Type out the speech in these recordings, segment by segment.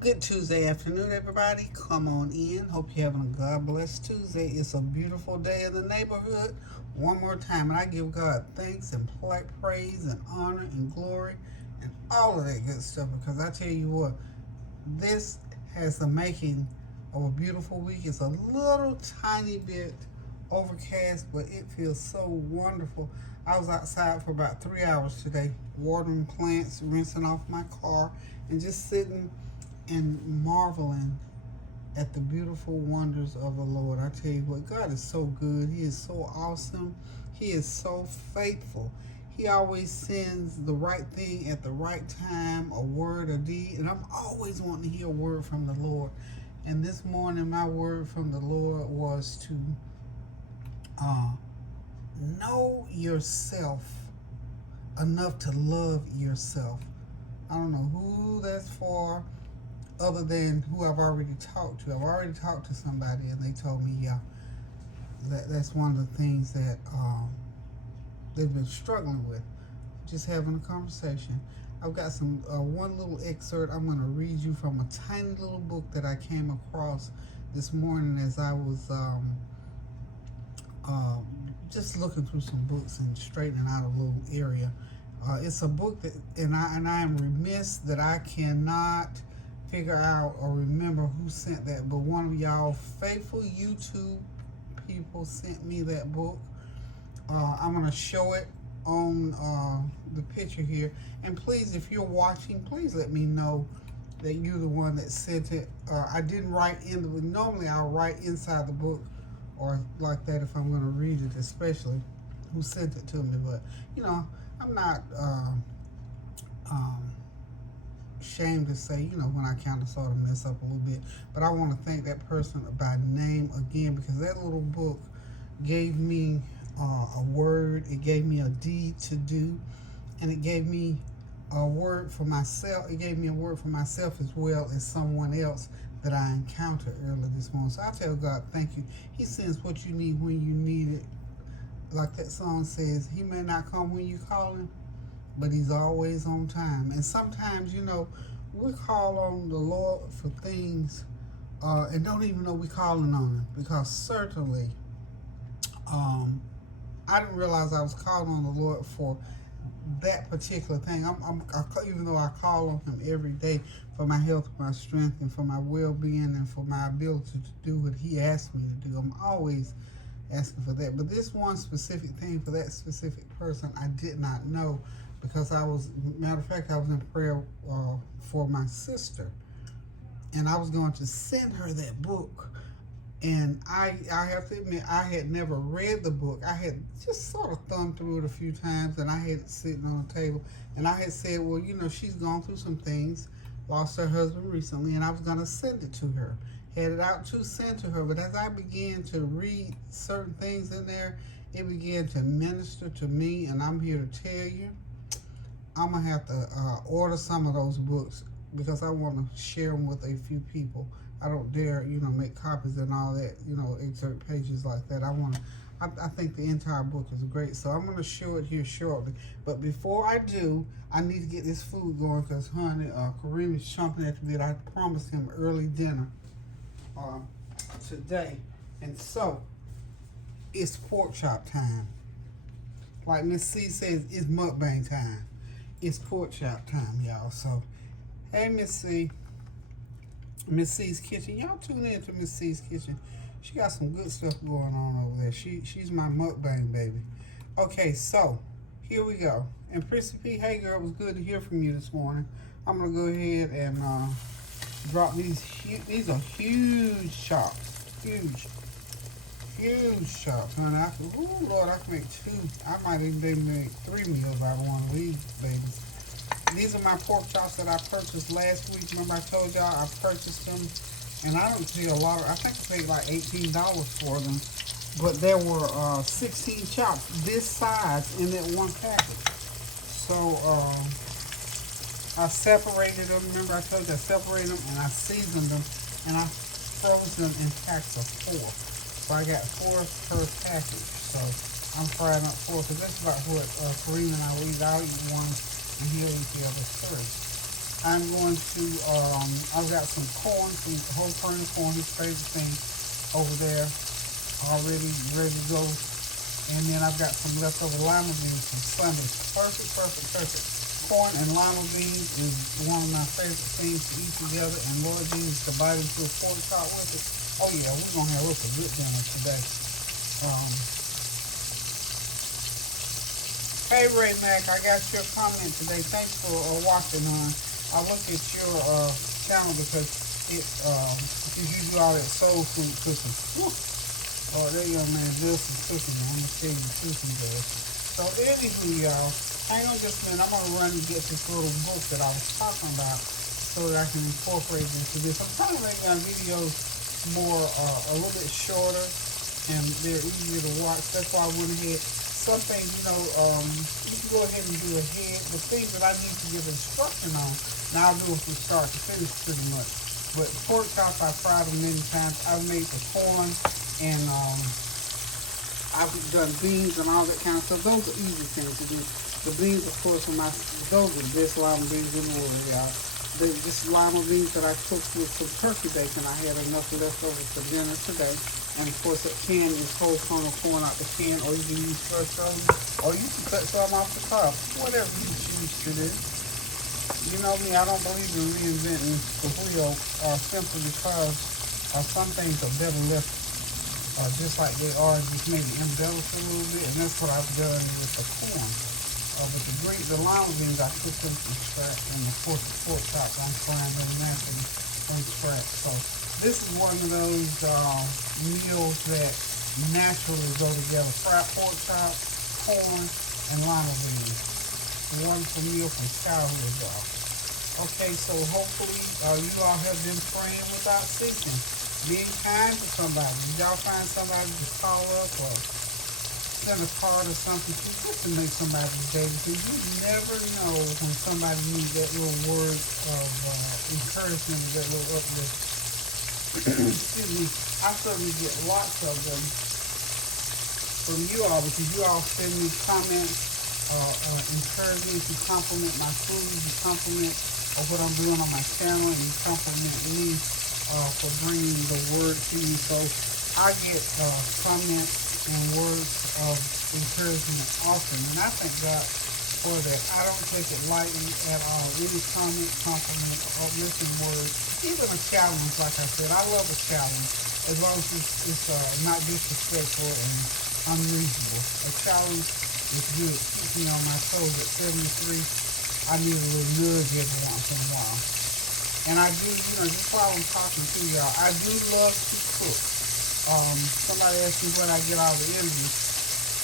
Good Tuesday afternoon, everybody. Come on in. Hope you're having a God bless Tuesday. It's a beautiful day in the neighborhood. One more time, and I give God thanks and praise and honor and glory and all of that good stuff because I tell you what, this has the making of a beautiful week. It's a little tiny bit overcast, but it feels so wonderful. I was outside for about 3 hours today, watering plants, rinsing off my car, and just sitting and marveling at the beautiful wonders of the Lord. I tell you what, God is so good. He is so awesome. He is so faithful. He always sends the right thing at the right time, a word, a deed, and I'm always wanting to hear a word from the Lord. And this morning, my word from the Lord was to uh, know yourself enough to love yourself. I don't know who that's for, other than who I've already talked to. I've already talked to somebody and they told me, yeah, that's one of the things that they've been struggling with, just having a conversation. I've got some one little excerpt I'm going to read you from a tiny little book that I came across this morning as I was just looking through some books and straightening out a little area. It's a book that, and I am remiss that I cannot figure out or remember who sent that, but one of y'all faithful YouTube people sent me that book. I'm going to show it on the picture here, and please, if you're watching, please let me know that you're the one that sent it. I didn't write in the, normally I'll write inside the book or like that if I'm going to read it, especially who sent it to me, but you know, I'm not ashamed to say, you know, when I kind of sort of mess up a little bit. But I want to thank that person by name again because that little book gave me a word, it gave me a deed to do, and it gave me a word for myself. It gave me a word for myself as well as someone else that I encountered earlier this morning. So I tell God, thank you. He sends what you need when you need it. Like that song says, He may not come when you call Him, but He's always on time. And sometimes, you know, we call on the Lord for things and don't even know we're calling on Him, because certainly I didn't realize I was calling on the Lord for that particular thing. Even though I call on Him every day for my health, my strength, and for my well-being, and for my ability to do what He asked me to do, I'm always asking for that. But this one specific thing for that specific person, I did not know, because matter of fact, I was in prayer for my sister, and I was going to send her that book. And I have to admit, I had never read the book. I had just sort of thumbed through it a few times, and I had it sitting on the table. And I had said, well, you know, she's gone through some things, lost her husband recently, and I was going to send it to her. Had it out to send to her. But as I began to read certain things in there, it began to minister to me. And I'm here to tell you, I'm going to have to order some of those books because I want to share them with a few people. I don't dare, you know, make copies and all that, you know, excerpt pages like that. I think the entire book is great. So I'm going to show it here shortly. But before I do, I need to get this food going because, honey, Kareem is chomping at the bit. I promised him early dinner today. And so, it's pork chop time. Like Miss C says, it's mukbang time. It's pork chop time, y'all. So, hey, Miss C. Miss C's Kitchen. Y'all tune in to Miss C's Kitchen. She got some good stuff going on over there. She's my mukbang baby. Okay, so here we go. And Prissy P, hey girl, it was good to hear from you this morning. I'm gonna go ahead and drop these. These are huge chops. Huge chops, honey. Ooh, Lord, I can make two. I might even make 3 meals out of one of these babies. These are my pork chops that I purchased last week. Remember I told y'all I purchased them, and I don't pay a lot. I think I paid like $18 for them, but there were 16 chops this size in that one package. So I separated them. Remember I told you I separated them and I seasoned them, and I froze them in packs of 4. So I got 4 per package. So I'm frying up 4 because that's about what Kareem and I will eat. I'll eat one and he'll eat the other 3. I'm going to, I've got some corn, some whole kernel corn, his favorite thing, over there, already ready to go. And then I've got some leftover lima beans from Sunday. Perfect, perfect, perfect. Corn and lima beans is one of my favorite things to eat together, and Lord beans to bite into a pork chop with it. Oh yeah, we're gonna have us a good dinner today. Um, hey Ray Mac, I got your comment today. Thanks for watching. I looked at your channel because you do all that soul food cooking. Woo. Oh, that young man does some cooking. I'm gonna tell you the truth he does. So anywho, y'all, hang on just a minute. I'm gonna run and get this little book that I was talking about so that I can incorporate into this. I'm trying to make my videos more a little bit shorter and they're easier to watch. That's why I went ahead. Some things, you can go ahead and do ahead. The things that I need to give instruction on, now I'll do it from start to finish pretty much. But pork chops, I've fried them many times. I've made the corn, and I've done beans and all that kind of stuff. Those are easy things to do. The beans, of course, those are the best lima beans in the world, y'all. Just lima beans that I cooked with some turkey bacon. I had enough left over for dinner today. And of course, that can is whole kernel corn out the can, or you can use fresh frozen, or you can cut some off the top. Whatever you choose to do. You know me, I don't believe in reinventing the wheel simply because some things are better left just like they are, just maybe embellished a little bit, and that's what I've done with the corn. But the lima beans, I cooked them from scratch, and of course the pork chops, I'm frying them naturally from scratch. So this is one of those meals that naturally go together. Fried pork chops, corn, and lima beans. Wonderful meal from childhood, y'all. Okay, so hopefully you all have been praying without ceasing. Being kind to somebody. Did y'all find somebody to call up or send a card or something to just to make somebody's day? Because you never know when somebody needs that little word of encouragement, that little uplift. Excuse me. I certainly get lots of them from you all because you all send me comments, encourage me to compliment my food, you compliment what I'm doing on my channel, and you compliment me for bringing the word to you. So I get comments and words of encouragement often, and I thank God for that. I don't take it lightly at all. Any comment, compliment, or uplifting word, even a challenge, like I said, I love a challenge as long as it's not disrespectful and unreasonable. A challenge is good. Keeps me on my toes. At 73, I need a little nudge every once in a while. And I do, just while I'm talking to y'all, I do love to cook. Somebody asked me where I get all the energy.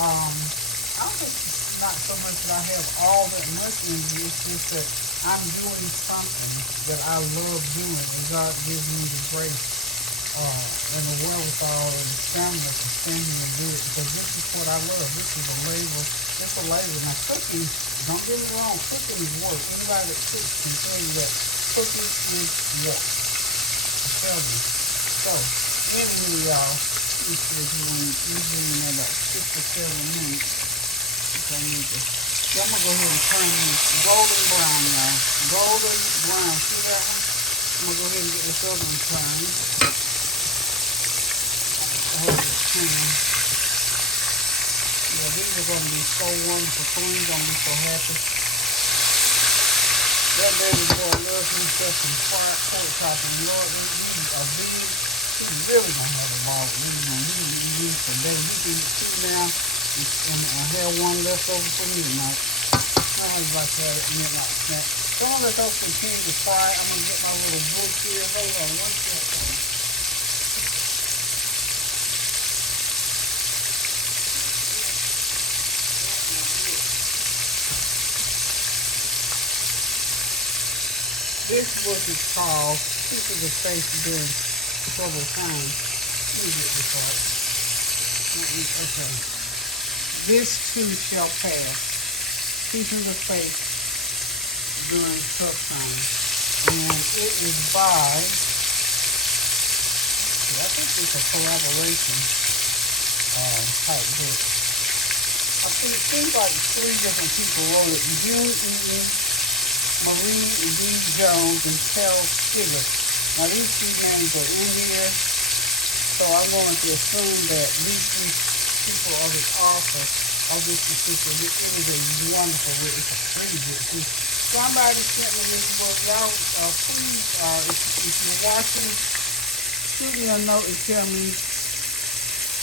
I'm just not so much that I have all that much energy. It's just that I'm doing something that I love doing, and God gives me the grace and the wherewithal and the stamina to stand here and do it, because this is what I love. This is a labor. It's a labor. Now, cooking, don't get me wrong, cooking is work. Anybody that cooks can tell you that. Cooking is work. I tell you. So, anyway, y'all, let me see if usually in about 6 or 7 minutes. So I'm going to go ahead and turn this golden brown, y'all. Golden brown. See that one? I'm going to go ahead and get this other one turned. I have this turn. Yeah, these are going to be so wonderful. Queen's going to be so happy. That baby boy loves himself some fried pork chops, and Lord, these are big. He's really gonna have a ball with these. He's gonna eat these for days. He can eat 2 now, and I have one left over for midnight. I always like to have it midnight snack. So I'm gonna let those continue to fry. I'm gonna get my little book here. Hold on one second. This book is called Pieces of Faith During Troubled Times. Let me get this right. Okay. This too shall pass. Pieces of Faith During Tough Times. And it is by, I think it's a collaboration type book. I think it seems like 3 different people wrote it. June Eaton, Marie D. Jones, and Charles Tigger. Now these three names are in here, so I'm going to assume that these three people are the author of this particular book. It is a wonderful book. It's a pretty good book. Somebody sent me this book. Y'all, please, if you're watching, shoot me a note and tell me.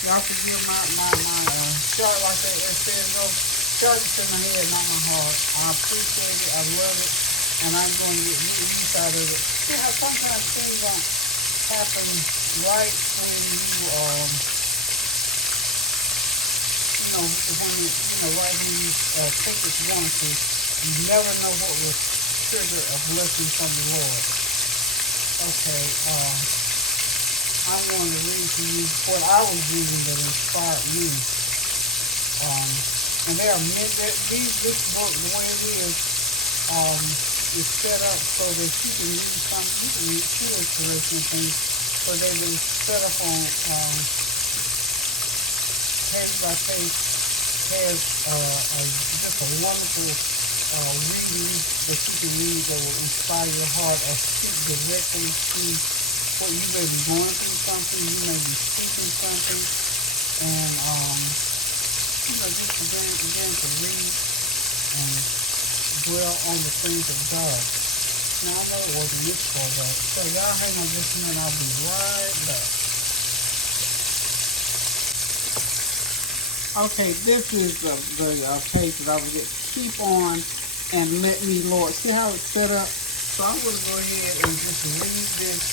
Y'all forgive my short like that. It says no short to my head, not my heart. I appreciate it. I love it. And I'm going to get use out of it. See how sometimes things don't happen right when right when you think it's going to. You never know what will trigger a blessing from the Lord. Okay, I'm going to read to you what I was reading that inspired me. And there are many, this book, the way it is set up so that you can read something, you can read two inspiration things, so they've been set up on page by page, has just a wonderful reading that you can read that will inspire your heart or speak directly to what you may be going through something, you may be speaking something, and just begin to read and dwell on the things of God. Now I know it wasn't this far back, so y'all hang on just a minute, I'll be right back. Okay, this is the page that I was get. Keep on and let me, Lord. See how it's set up? So I'm going to go ahead and just read this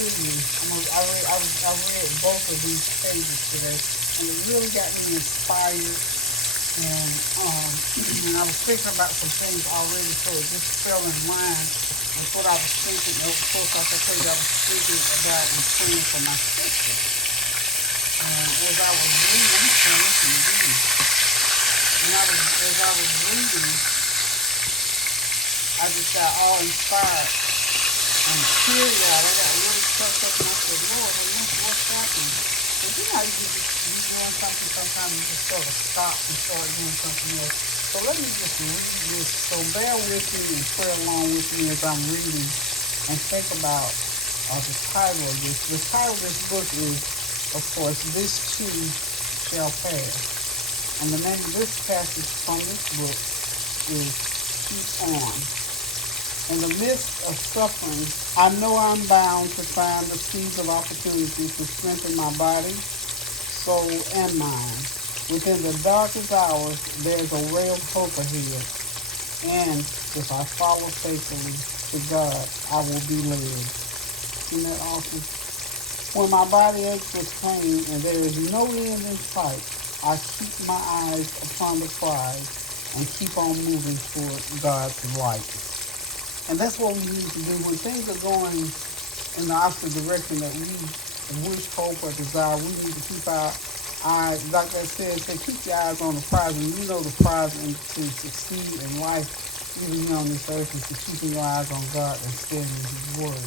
to you. I read both of these pages today, and it really got me inspired. And I was thinking about some things already, so it just fell in line with what I was thinking. Of course, like I told you, I was thinking about and praying for my sister. And as I was reading, as I was reading, I just got all inspired and teary eyed. I got really tucked up and I said, Lord, what's happening? And you know how you can just be doing something sometimes you just sort of stop and start doing something else. So let me just read this. So bear with me and pray along with me as I'm reading and think about the title of this. The title of this book is, of course, This Too Shall Pass. And the name of this passage from this book is Keep On. In the midst of suffering, I know I'm bound to find the seeds of opportunity to strengthen my body, soul, and mind. Within the darkest hours, there's a ray of hope ahead. And if I follow faithfully to God, I will be led. Isn't that awesome? When my body aches with pain and there is no end in sight, I keep my eyes upon the prize and keep on moving toward God's light. And that's what we need to do when things are going in the opposite direction that we wish, hope, or desire. We need to keep our eyes, like I said, keep your eyes on the prize. And you know the prize to succeed in life, even here on this earth, is to keeping your eyes on God and studying His Word.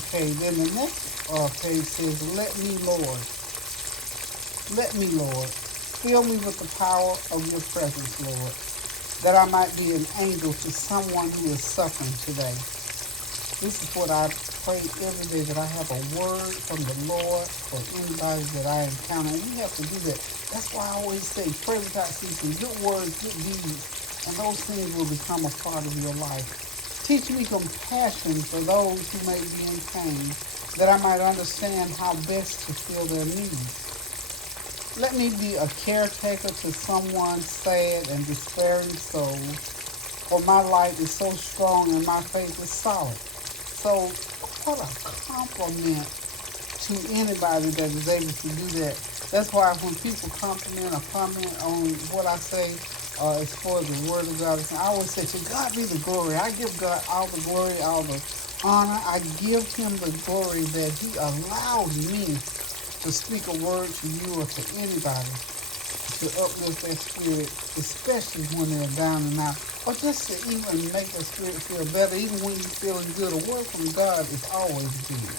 Okay, then the next page says, Let me, Lord. Let me, Lord. Fill me with the power of your presence, Lord, that I might be an angel to someone who is suffering today. This is what I pray every day, that I have a word from the Lord for anybody that I encounter. And we have to do that. That's why I always say, pray without ceasing. Good words, good deeds, and those things will become a part of your life. Teach me compassion for those who may be in pain, that I might understand how best to fill their needs. Let me be a caretaker to someone's sad and despairing soul, for my light is so strong and my faith is solid. So what a compliment to anybody that is able to do that. That's why when people compliment or comment on what I say, as far as the Word of God, I always say, to God be the glory. I give God all the glory, all the honor. I give Him the glory that He allowed me to speak a word to you or to anybody to uplift their spirit, especially when they're down and out, or just to even make their spirit feel better, even when you're feeling good. A word from God is always good.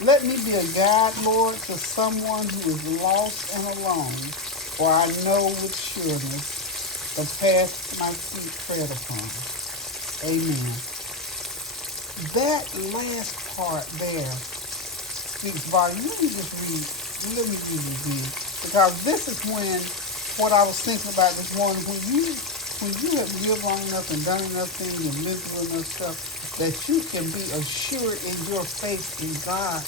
Let me be a guide, Lord, to someone who is lost and alone, for I know with sureness the path my feet tread upon. Amen. That last part there speaks volume. Let me read it again. Because this is what I was thinking about this morning, when you have lived long enough and done enough things and lived through enough stuff, that you can be assured in your faith in God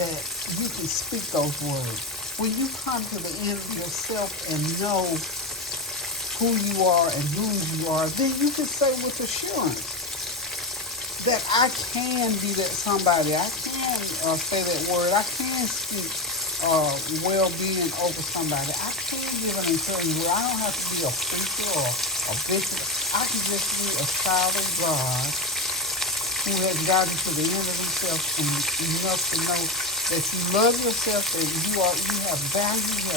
that you can speak those words. When you come to the end of yourself and know who you are and whose you are, then you can say with assurance that I can be that somebody. I can say that word. I can speak well-being over somebody. I can give an encouragement word. I don't have to be a preacher or a bishop. I can just be a child of God who has gotten to the end of himself and enough to know that you love yourself, that you have value, you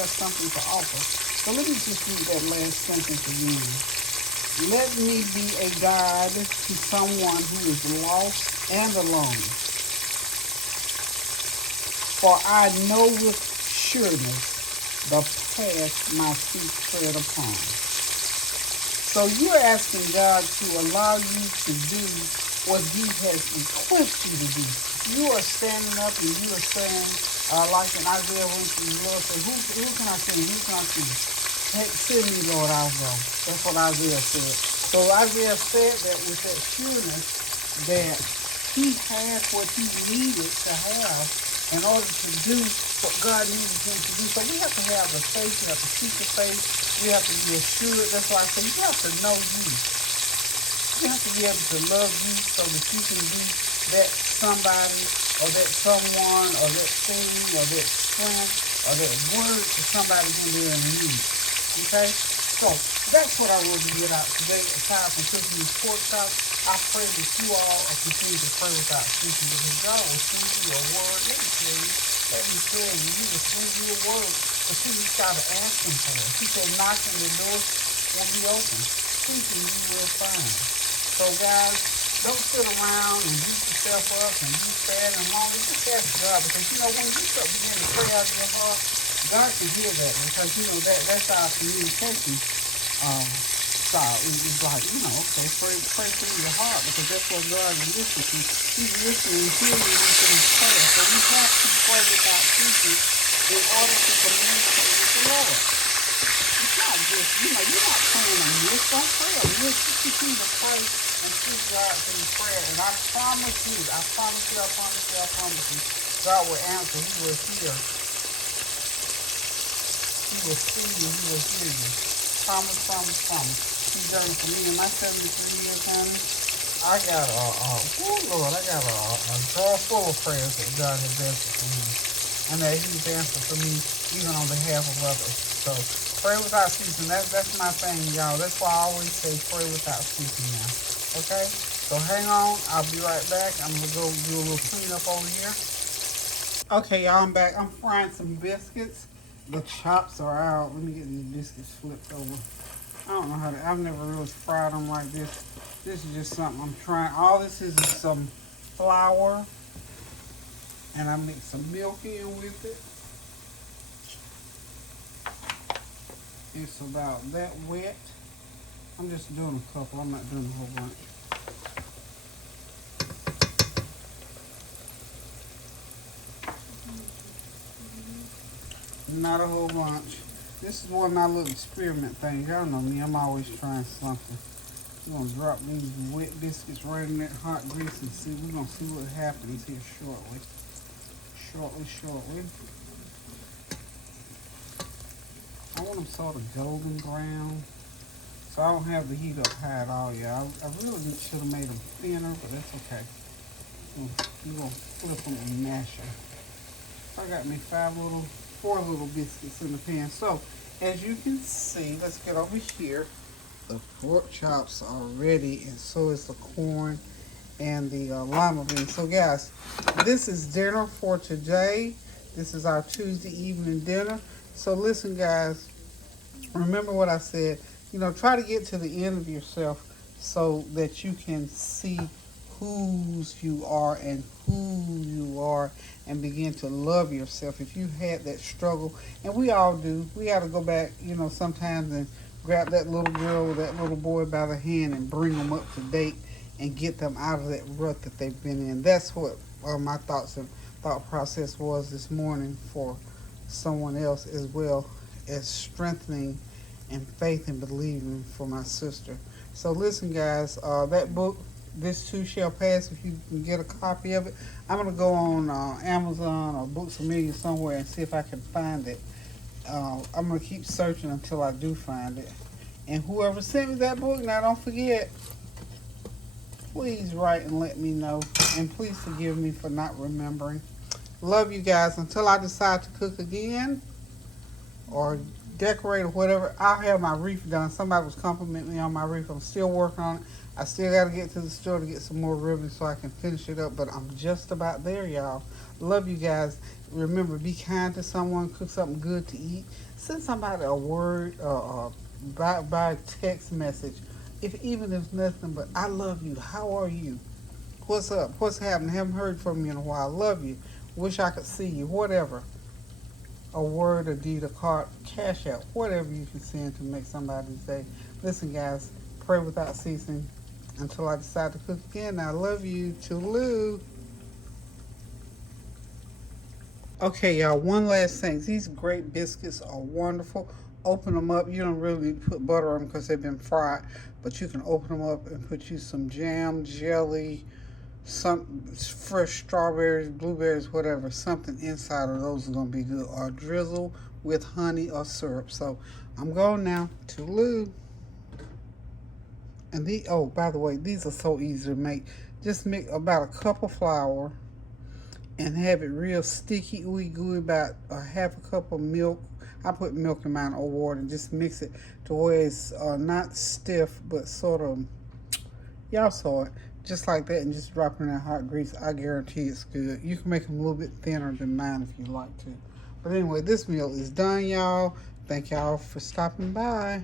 have something to offer. So let me just read that last sentence again. Let me be a guide to someone who is lost and alone. For I know with sureness the path my feet tread upon. So you're asking God to allow you to do what he has equipped you to do. You are standing up and you are saying, like in Isaiah, when the Lord said, who can I send? Who can I send? Send me, Lord, I'll go. That's what Isaiah said. So Isaiah said that with that sureness that he had what he needed to have in order to do what God needed him to do. So we have to have the faith, we have to seek the faith, we have to be assured. That's why I say you have to know you. You have to be able to love you so that you can be that somebody or that someone or that thing or that strength or that word to somebody when they're in need. Okay? So that's what I want to get out today. Aside from cooking these pork chops, I pray that you all continue to pray without ceasing, because God will send you a word. Let me tell you, he will send you a word, but you just got to ask him for it. He said, knock and the door will be open. Seeking you will find. So guys, don't sit around and beat yourself up and be sad and lonely. Just ask God, because when you start begin to pray out of your heart, God can hear that, because that's our communication style. It's like, okay, pray through your heart, because that's what God is listening to. He's listening and hearing you through prayer. So we have to pray without ceasing in order to communicate with the Lord. It's not just, you're not praying a miss. Don't pray a miss. You continue to pray and seek God through prayer. And I promise you, God will answer. He will hear. He will see you. He will hear you. Promise. He's done it for me in my 73 years, honey. I got a jar full of prayers that God has answered for me. And that he's answered for me even on behalf of others. So pray without ceasing. That's my thing, y'all. That's why I always say pray without ceasing now. Okay? So hang on. I'll be right back. I'm going to go do a little cleanup over here. Okay, y'all, I'm back. I'm frying some biscuits. The chops are out. Let me get these biscuits flipped over. I don't know I've never really fried them like this. This is just something I'm trying. All this is some flour. And I mix some milk in with it. It's about that wet. I'm just doing a couple. I'm not doing a whole bunch. Not a whole bunch. This is one of my little experiment things. Y'all know me. I'm always trying something. We're going to drop these wet biscuits right in that hot grease and see. We're going to see what happens here shortly. Shortly. I want them sort of golden brown. So I don't have the heat up high at all yet. I really should have made them thinner, but that's okay. We're going to flip them and mash them. I got me 4 little biscuits in the pan. So, as you can see, let's get over here. The pork chops are ready, and so is the corn and the lima beans. So, guys, this is dinner for today. This is our Tuesday evening dinner. So, listen, guys, remember what I said. Try to get to the end of yourself so that you can see whose you are and who you are, and begin to love yourself. If you had that struggle, and we all do, we got to go back, sometimes and grab that little girl or that little boy by the hand and bring them up to date and get them out of that rut that they've been in. That's what my thoughts and thought process was this morning for someone else, as well as strengthening and faith and believing for my sister. So listen, guys, that book, This Too Shall Pass, if you can get a copy of it, I'm going to go on Amazon or Books A Million somewhere and see if I can find it. I'm going to keep searching until I do find it. And whoever sent me that book, now don't forget, please write and let me know. And please forgive me for not remembering. Love you guys. Until I decide to cook again or decorate or whatever, I'll have my wreath done. Somebody was complimenting me on my wreath. I'm still working on it. I still got to get to the store to get some more ribbons so I can finish it up. But I'm just about there, y'all. Love you guys. Remember, be kind to someone. Cook something good to eat. Send somebody a word by text message. Even if nothing but, I love you. How are you? What's up? What's happening? Haven't heard from you in a while. Love you. Wish I could see you. Whatever. A word, a deed, a card, cash out, whatever you can send to make somebody's day. Listen, guys, pray without ceasing until I decide to cook again. I love you. Toodaloo. Okay, y'all, one last thing. These great biscuits are wonderful. Open them up. You don't really need to put butter on them because they've been fried, but you can open them up and put you some jam, jelly, some fresh strawberries, blueberries, whatever. Something inside of those is going to be good. Or drizzle with honey or syrup. So I'm going now. Toodaloo. And oh, by the way, these are so easy to make. Just make about a cup of flour and have it real sticky, ooey gooey, about a half a cup of milk. I put milk in mine or water and just mix it to where it's not stiff, but sort of, y'all saw it, just like that, and just drop it in that hot grease. I guarantee it's good. You can make them a little bit thinner than mine if you like to. But anyway, this meal is done, y'all. Thank y'all for stopping by.